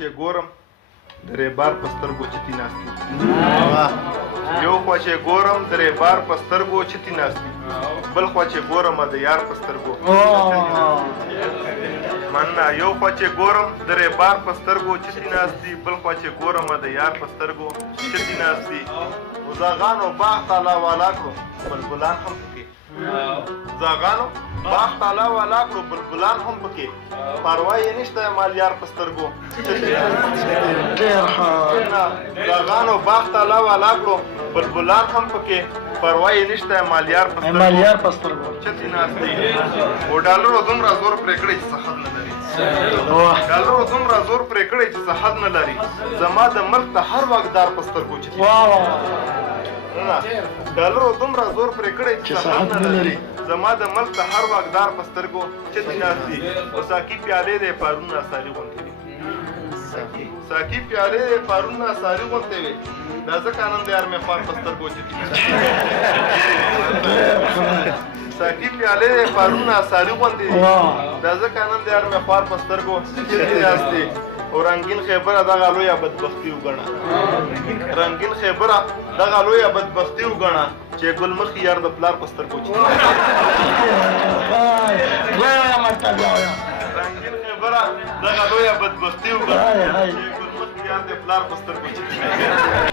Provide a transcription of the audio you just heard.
چې ګورم درې بار په سترګو چتي ناستي یو خوا چې ګورم درې بار په سترګو چتي ناستي بل خوا چې ګورم د یار په سترګو مننه یو خوا چې ګورم درې بار په سترګو چتي ناستي بل خوا چې ګورم د یار په سترګو چتي ناستي زاغانو باغ تالا والا کړو بلبلان هم پکې زاغانو باغ تالا والا کړو بلبلان هم پکې پروا یې نشته مالیار په سترګو زاغانو باغ تالا والا کړو بلبلان هم پکې پروا یې نشته مالیار په سترګو چتي ناستي او ډالرو دومره زور پرې کړی چې څه حد نه لري ډالرو دومره زور پرې کړی چې څه حد نه لري زما د ملک ته هر واکدار په سترګو چتي ډالرو دومره زور پرې کړی چې څه حد نه لري زما د ملک ته هر واکدار په سترګو چتي ناستي او ساقي پیالې دی پارونه ساري غونډې وي ساقي پیالې دی پارونه ساري غونډې وي دا ځکه نن د یار مې خوار په سترګو چتي ساقي پیالې دی پارونه ساري غونډې وي دا ځکه نن د یار مې خوار په سترګو چتي ناستي او رنگین خیبره دغه لویه بدبختي وګڼه رنگین خیبره دغه لویه بدبختي وګڼه چې ګلمخي یار د پلار په سترګو چتي رنگین خیبره دغه لویه بدبختي وګڼه چې ګلمخي یار د پلار په سترګو چتي